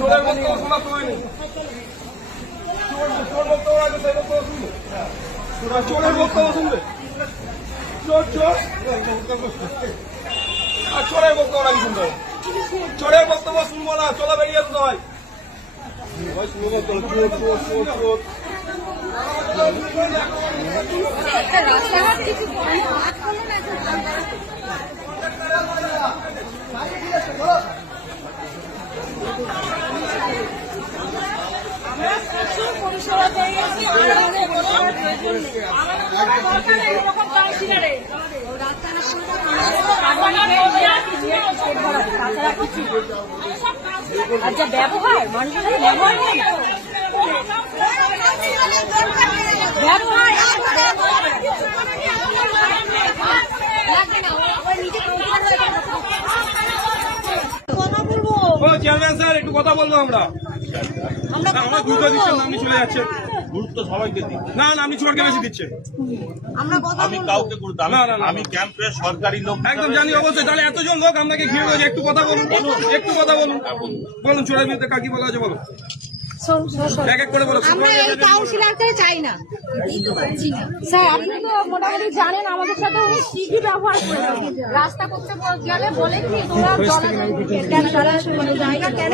চোরের বক্তব্য শোনা তো হয়নি। চোর বক্তব্য আছে, সেই বক্তব্য শুনবে, চোরের বক্তব্য শুনবে, চোর চোর আর চোরের বক্তব্য নাকি শুনতে হবে? চোরের বক্তব্য শুনবো না, চলো বেরিয়ে আসতে হয়। আচ্ছা, ব্যবহার মানুষের ব্যবহার নেই, ব্যবহার চেয়ারম্যান স্যার একটু কথা বলবো আমরা গুরুত্ব দিচ্ছেন না, আপনি চলে যাচ্ছেন। গুরুত্ব সবাইকে দিই না না, আপনি চোরকে বেশি দিচ্ছেন। আমি কাউকে গুরুত্ব আমি ক্যাম্পের সরকারি লোক একদম জানি অবশ্যই। তাহলে এতজন লোক আপনাকে ঘিরে রয়েছে, একটু কথা বলুন, একটু কথা বলুন, বলুন চোরের বিরুদ্ধে কাকি বলা আছে বলুন, এক এক করে বলো। আমরা এই কাউন্সিলরকে চাই না স্যার। আপনি তো মোটামুটি জানেন আমাদের সাথে উনি ঠিকই ব্যবহার করে রাস্তা করতে গেলে বলে কি তোমরা মানে জায়গা কেন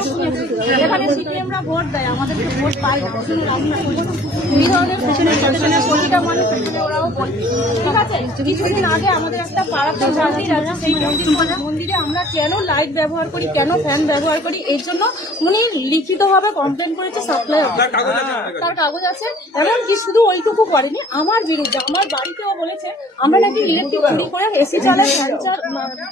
এখানে সিপিএমরা ভোট দেয়, আমাদেরকে ভোট পায় না, এই ধরনের প্রতিটা মানুষ ওরাও বলে। ঠিক আছে, কিছুদিন আগে আমাদের একটা পাড়াতে মন্দির আছে, সেই মন্দিরে আমরা কেন লাইট ব্যবহার করি, কেন ফ্যান ব্যবহার করি, এর জন্য উনি লিখিতভাবে কমপ্লেন করেছে সাপ্লাই অফিসে, তার কাগজ আছে। এমনকি শুধু ওইটুকু করেনি, আমার বিরুদ্ধে আমার বাড়িতেও বলেছে আমরা নাকি ইলেকট্রিক চুরি করে এসি চালাই, ফ্যান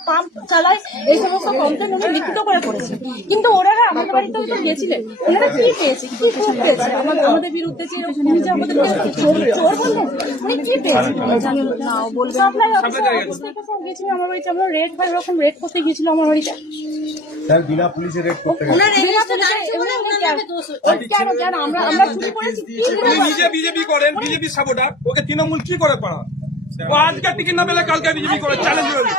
পাম্প চালাই, এই সমস্ত কমপ্লেন উনি লিখিত করে করেছে। কিন্তু ওনারা আমাদের বাড়িতেও তো গেছিলেন, ওনারা কি পেয়েছে, কি প্রুফ পেয়েছে আমাদের বিরুদ্ধে, যে উনি যে আমাদেরকে চোর বললেন, উনি কি পেয়েছে না বলবে। সাপ্লাই অফিস থেকে সব গেছিল আমার বাড়িতে, আমরা রেড হয় ওরকম রেড করতে গিয়েছিল আমার বাড়িতে। স্যার বিনা পুলিশে রেড করতে গেছে। আমরা চুরি করেছি, নিজে বিজেপি করেন, বিজেপি সাপোর্টার, ওকে তৃণমূল কি করে পারা? ও আজকে টিকিট না পেলে কালকে বিজেপি করে চ্যালেঞ্জ করে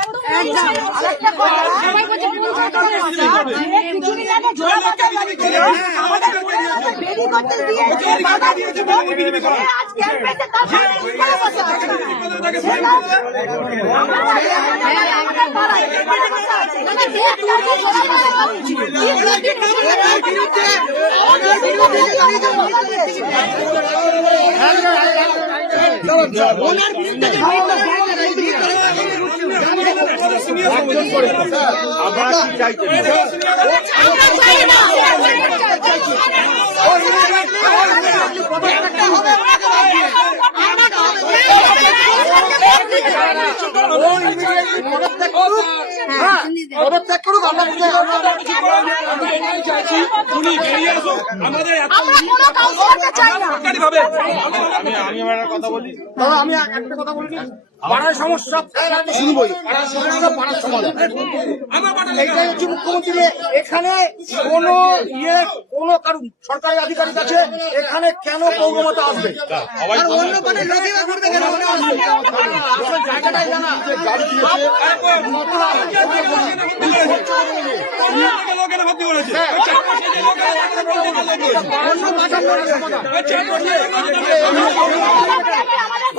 ওনার বিরুদ্ধে আপনারা কি চাইছেন? আমি আমার কথা বলি, আমি একটা কথা বলি, পাড়ার সমস্যা শুনবই, পাড়ার সমস্যা পাড়ার সমাধান, এইটাই হচ্ছে মুখ্যমন্ত্রী। এখানে কোন কারণ সরকারি আধিকারিক আছে, এখানে কেন পৌরমতা আসবে? জায়গাটাই জানা গাড়ি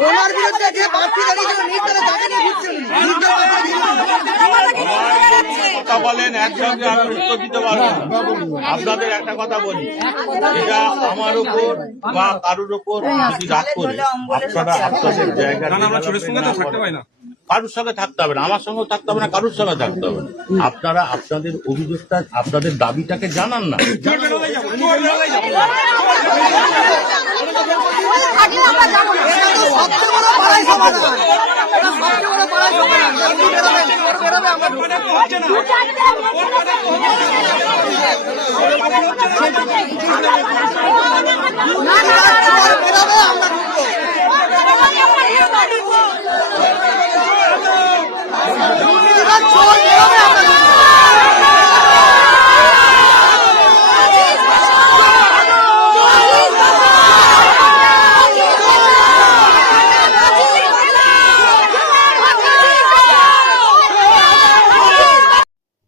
ওনার বিরুদ্ধে যে প্রার্থী দাঁড়িয়েছিল কথা বলেন একসঙ্গে, আমি উত্তর দিতে পারবো না। আপনাদের একটা কথা বলি, এটা আমার উপর বা কারোর উপর যদি রাগ করে আপনারা আপনাদের জায়গা কারোর সঙ্গে থাকতে হবে না, আমার সঙ্গেও থাকতে হবে না, কারোর সঙ্গে থাকতে হবে না। আপনারা আপনাদের অভিযোগটা, আপনাদের দাবিটাকে জানান না।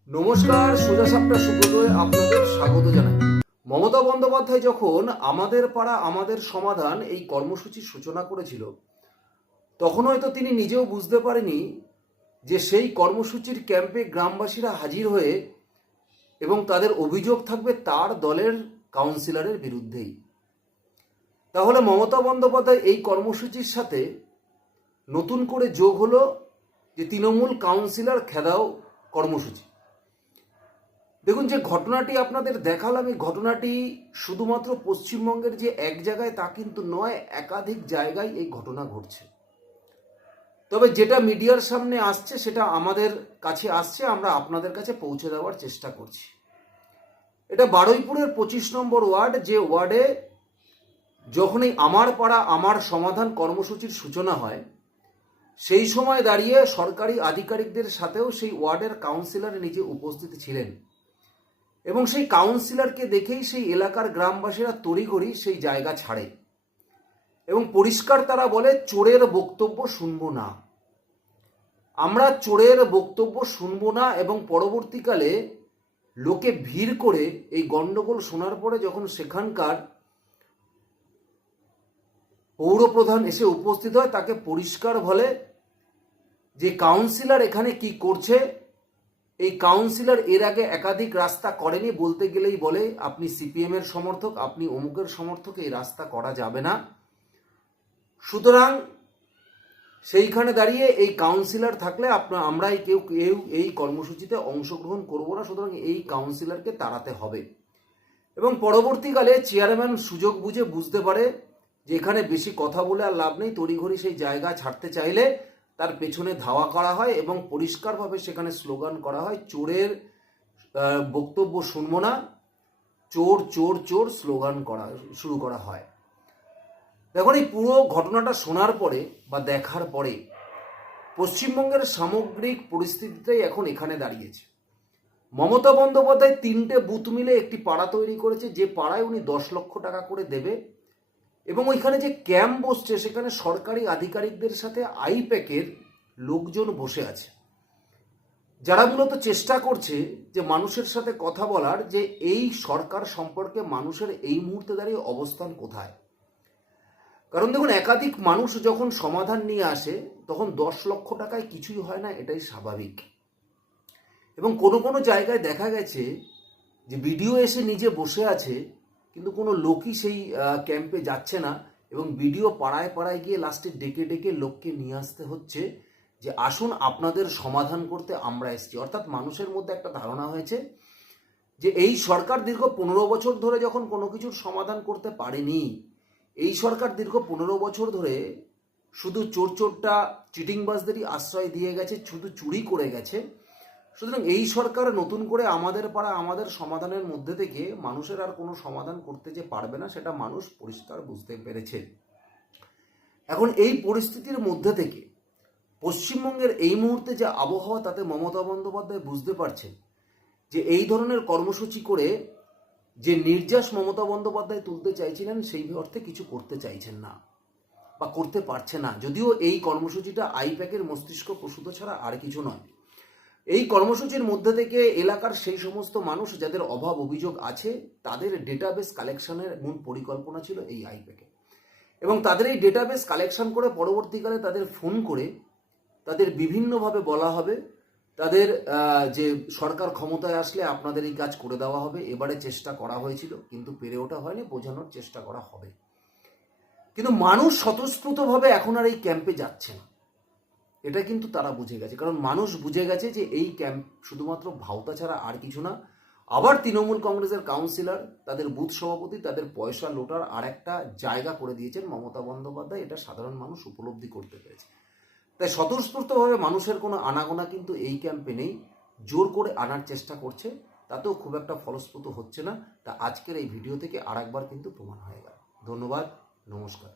নমস্কার, সোজা সাপটা সুব্রতয় আপনাদের স্বাগত জানাই। মমতা বন্দ্যোপাধ্যায় যখন আমাদের পাড়া আমাদের সমাধান এই কর্মসূচির সূচনা করেছিল, তখন হয়তো তিনি নিজেও বুঝতে পারেনি যে সেই কর্মসূচির ক্যাম্পে গ্রামবাসীরা হাজির হয়ে এবং তাদের অভিযোগ থাকবে তার দলের কাউন্সিলরের বিরুদ্ধেই। তাহলে মমতা বন্দ্যোপাধ্যায় এই কর্মসূচির সাথে নতুন করে যোগ হলো যে তৃণমূল কাউন্সিলর খেদাও কর্মসূচি। দেখুন, যে ঘটনাটি আপনাদের দেখালাম, এই ঘটনাটি শুধুমাত্র পশ্চিমবঙ্গের যে এক জায়গায় তা কিন্তু নয়, একাধিক জায়গায় এই ঘটনা ঘটছে। তবে যেটা মিডিয়ার সামনে আসছে সেটা আমাদের কাছে আসছে, আমরা আপনাদের কাছে পৌঁছে দেওয়ার চেষ্টা করছি। এটা বারুইপুরের 25 নম্বর ওয়ার্ড, যে ওয়ার্ডে যখনই আমার পাড়া আমার সমাধান কর্মসূচির সূচনা হয়, সেই সময় দাঁড়িয়ে সরকারি আধিকারিকদের সাথেও সেই ওয়ার্ডের কাউন্সিলর নিজে উপস্থিত ছিলেন এবং সেই কাউন্সিলরকে দেখেই সেই এলাকার গ্রামবাসীরা তড়িঘড়ি সেই জায়গা ছাড়ে এবং পরিষ্কার তারা বলে, চোরের বক্তব্য শুনবো না, আমরা চোরের বক্তব্য শুনবো না। এবং পরবর্তীকালে লোকে ভিড় করে এই গন্ডগোল শোনার পরে যখন সেখানকার পৌরপ্রধান এসে উপস্থিত হয়, তাকে পরিষ্কার বলে যে কাউন্সিলর এখানে কি করছে। এই কাউন্সিলর এর আগে একাধিক রাস্তা করেনি, বলতে গেলেই বলে আপনি সিপিএম এর সমর্থক, আপনি অমুকের সমর্থক, এই রাস্তা করা যাবে না। সুতরাং সেইখানে দাঁড়িয়ে এই কাউন্সিলর থাকলে আমরাই কেউ এই কর্মসূচিতে অংশগ্রহণ করব না, সুতরাং এই কাউন্সিলরকে তাড়াতে হবে। এবং পরবর্তীকালে চেয়ারম্যান সুযোগ বুঝে বুঝতে পারে যে এখানে বেশি কথা বলে আর লাভ নেই, তড়িঘড়ি সেই জায়গা ছাড়তে চাইলে তার পেছনে ধাওয়া করা হয় এবং পরিষ্কারভাবে সেখানে স্লোগান করা হয়, চোরের বক্তব্য শুনবো না, চোর চোর চোর স্লোগান শুরু করা হয়। দেখুন, এই পুরো ঘটনাটা শোনার পরে বা দেখার পরে পশ্চিমবঙ্গের সামগ্রিক পরিস্থিতিটাই এখন এখানে দাঁড়িয়েছে। মমতা বন্দ্যোপাধ্যায় 3টে বুথ মিলে একটি পাড়া তৈরি করেছে, যে পাড়ায় উনি 10 লক্ষ টাকা করে দেবে এবং ওইখানে যে ক্যাম্প বসছে সেখানে সরকারি আধিকারিকদের সাথে আইপ্যাকের লোকজন বসে আছে, যারা মূলত চেষ্টা করছে যে মানুষের সাথে কথা বলার, যে এই সরকার সম্পর্কে মানুষের এই মুহূর্তে দাঁড়িয়ে অবস্থান কোথায়। কারণ দেখুন, একাধিক মানুষ যখন সমাধান নিয়ে আসে তখন 10 লক্ষ টাকায় কিছুই হয় না, এটাই স্বাভাবিক। এবং কোনো কোনো জায়গায় দেখা গেছে যে বিডিও এসে নিজে বসে আছে, কিন্তু কোনো লোকই সেই ক্যাম্পে যাচ্ছে না এবং বিডিও পাড়ায় পাড়ায় গিয়ে লাস্টে ডেকে ডেকে লোককে নিয়ে আসতে হচ্ছে যে আসুন আপনাদের সমাধান করতে আমরা এসেছি। অর্থাৎ মানুষের মধ্যে একটা ধারণা হয়েছে যে এই সরকার দীর্ঘ 15 বছর ধরে যখন কোনো কিছুর সমাধান করতে পারেনি, এই সরকার দীর্ঘ 15 বছর ধরে শুধু চোরটা চিটিংবাজদেরই আশ্রয় দিয়ে গেছে, শুধু চুরি করে গেছে। সুতরাং এই সরকার নতুন করে আমাদের পাড়া আমাদের সমাধানের মধ্যে থেকে মানুষের আর কোনো সমাধান করতে যে পারবে না, সেটা মানুষ পরিষ্কার বুঝতে পেরেছে। এখন এই পরিস্থিতির মধ্যে থেকে পশ্চিমবঙ্গের এই মুহূর্তে যে আবহাওয়া, তাতে মমতা বন্দ্যোপাধ্যায় বুঝতে পারছেন যে এই ধরনের কর্মসূচি করে যে নির্যাস মমতা বন্দ্যোপাধ্যায় তুলতে চাইছিলেন, সেই অর্থে কিছু করতে চাইছেন না বা করতে পারছে না। যদিও এই কর্মসূচিটা আইপ্যাকের মস্তিষ্ক প্রসূত ছাড়া আর কিছু নয়। এই কর্মসূচির মধ্যে থেকে এলাকার সেই সমস্ত মানুষ যাদের অভাব অভিযোগ আছে, তাদের ডেটাবেস কালেকশনের মূল পরিকল্পনা ছিল এই আইপ্যাকে। এবং তাদের এই ডেটাবেস কালেকশন করে পরবর্তীকালে তাদের ফোন করে তাদের বিভিন্নভাবে বলা হবে, তাদের যে সরকার ক্ষমতায় আসলে আপনাদের এই কাজ করে দেওয়া হবে। এবারে চেষ্টা করা হয়েছিল, কিন্তু পেরে ওঠা হয়নি, বোঝানোর চেষ্টা করা হবে। কিন্তু মানুষ স্বতঃস্ফূর্তভাবে এখন আর এই ক্যাম্পে যাচ্ছে না, এটা কিন্তু তারা বুঝে গেছে। কারণ মানুষ বুঝে গেছে যে এই ক্যাম্প শুধুমাত্র ভাওতা ছাড়া আর কিছু না। আবার তৃণমূল কংগ্রেসের কাউন্সিলর, তাদের বুথ সভাপতি, তাদের পয়সা লোটার আর একটা জায়গা করে দিয়েছেন মমতা বন্দ্যোপাধ্যায়। এটা সাধারণ মানুষ উপলব্ধি করতে পেরেছে। তাই স্বতঃস্ফূর্তভাবে মানুষের কোনো আনাগোনা কিন্তু এই ক্যাম্পে নেই। জোর করে আনার চেষ্টা করছে, তাতেও খুব একটা ফলস্প্রসূ হচ্ছে না। তা আজকের এই ভিডিও থেকে আরেকবার কিন্তু প্রমাণ হয়ে গেল। ধন্যবাদ, নমস্কার।